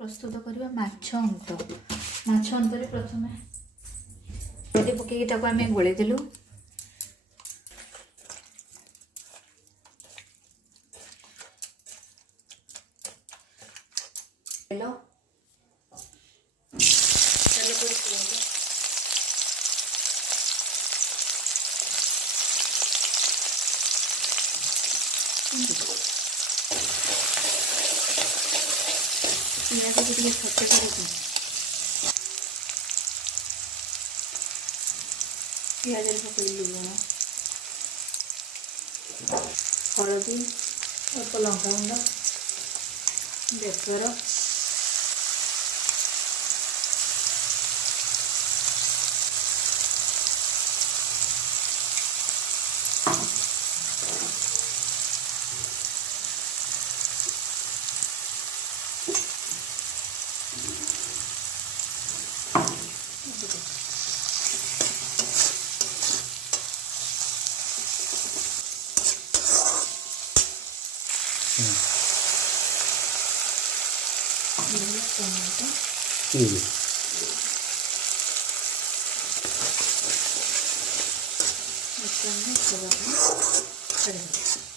प्रस्तुत करवा माछ अंतर प्रथम हलदी पकईकि आम गोले देलु तेल पियाज को टे छोटे कर पियाज पकड़ लुण हलदी अल्प लंका गुंड बेसर टमाटो मसाला